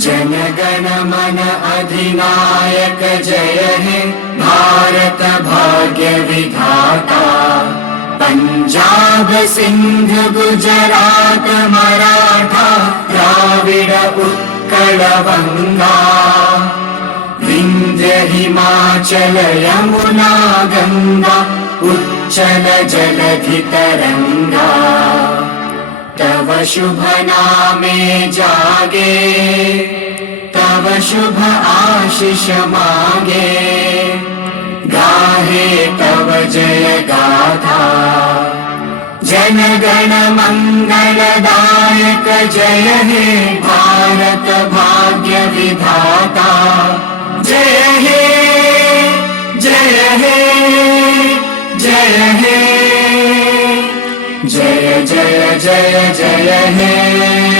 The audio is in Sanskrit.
जन गण मन अधिनायक जय हे भारत भाग्य विधाता। पंजाब सिंध गुजरात मराठा द्राविड उत्कल बंगा। विंध्य हिमाचल यमुना गंगा उच्चल जलधि तरंगा। तव शुभ नामे जागे तव शुभ आशीष मागे। गाहे तव जय गाथा जन गण मंगलदायक जय हे भारत भाग्य विधाता। जय हे जय हे जय हे जय जय जय जय हे।